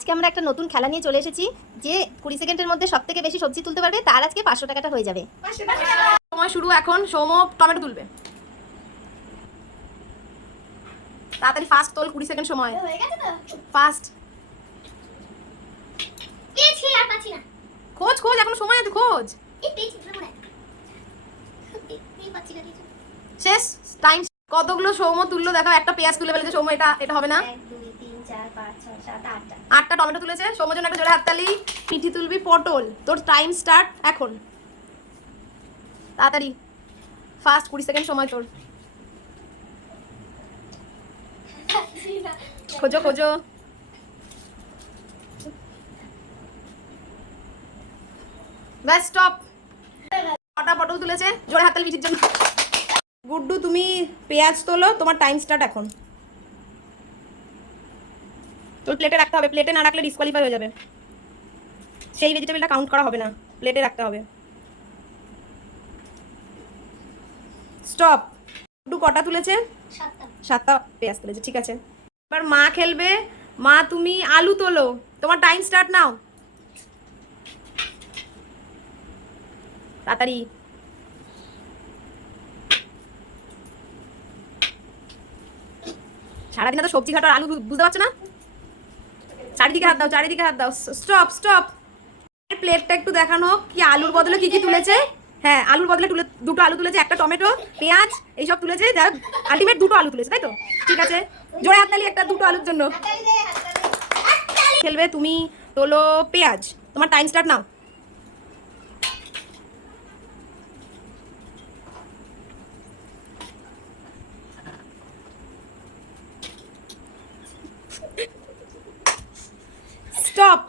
আজকে আমরা একটা নতুন খেলা নিয়ে চলে এসেছি, যে 20 সেকেন্ডের মধ্যে সবথেকে বেশি সবজি তুলতে পারবে তার আজকে 500 টাকাটা হয়ে যাবে। সময় শুরু এখন। সৌম টমেটো তুলবে, তাড়াতাড়ি ফাস্ট তোল। 20 সেকেন্ড সময়, ফাস্ট। খোঁজ খোঁজ, এখন সময় আছে, খোঁজ। শেষ টাইম। কতগুলো সৌম তুললো দেখাও। একটা পেঁয়াজ তুলে ফেলেছে সৌম, এটা হবে না। 1 2 3 4 5 6 7 8টা। 8টা টমেটো তুলেছে সৌমের জন্য। একটা জোরে হাততালি। পিঠি তুলবি পটল। তোর টাইম স্টার্ট এখন, তাড়াতাড়ি ফাস্ট। 20 সেকেন্ড সময় তোর। খোঁজো খোঁজো। ব্যাস স্টপ। কটা পটল তুলেছে? জোরে হাততালি পিঠির জন্য। গুড্ডু তুমি পেঁয়াজ তোলো, তোমার টাইম স্টার্ট এখন। তোর প্লেটে রাখতে হবে, প্লেটে না রাখলে ডিসকোয়ালিফাই হয়ে যাবে। সেই ভেজিটেবলটা কাউন্ট করা হবে না, প্লেটে রাখতে হবে। স্টপ। গুড্ডু কটা তুলেছে? 7টা পেঁয়াজ তুলেছে, ঠিক আছে। এবার মা খেলবে। মা তুমি আলু তোলো, তোমার টাইম স্টার্ট নাও, তাড়াতাড়ি। সারাদিন তো সবজি ঘাটার আলু বুঝতে পারছো না? চারিদিকে হাত দাও, চারিদিকে হাত দাও। Stop stop. প্লেটটা একটু দেখানো, কি আলুর বদলে কি কি তুলেছে। হ্যাঁ, আলুর বদলে দুটো আলু তুলেছে, একটা টমেটো, পেঁয়াজ এইসব তুলেছে। আলটিমেট দুটো আলু তুলেছে, তাই তো? ঠিক আছে, জোরে হাততালি একটা দুটো আলুর জন্য। খেলবে তুমি, তোলো পেঁয়াজ, তোমার টাইম স্টার্ট নাও। স্টপ।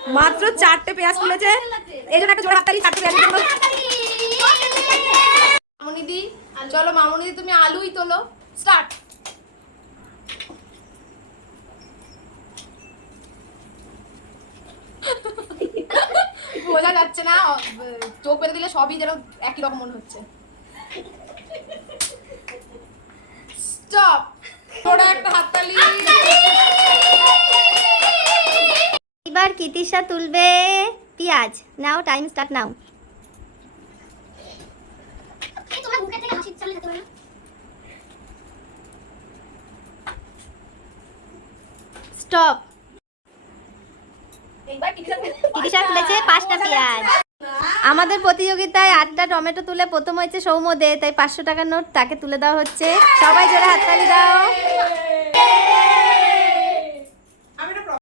মাত্র 4টে পেঁয়াজ তুলেছে, এই জন্য একটা জোরে হাততালি 4টে পেঁয়াজের জন্য। মামুনিদি চলো, মামুনিদি তুমি আলুই তোলো, স্টার্ট। বোঝা যাচ্ছে না, চোখ বেঁধে দিলে সবই যেন একই রকম মনে হচ্ছে। স্টপ। ওটা একটা হাততালি। এবার কিতিশা তুলবে পেঁয়াজ। নাও, টাইম স্টার্ট নাও। স্টপ। কিতিশা তুলেছে 5টা পেঁয়াজ। আমাদের প্রতিযোগিতায় 8টা টমেটো তুলে প্রথম হয়েছে সৌম্য দে, তাই 500 টাকার নোট তাকে তুলে দেওয়া হচ্ছে। সবাই জোরে হাততালি দাও।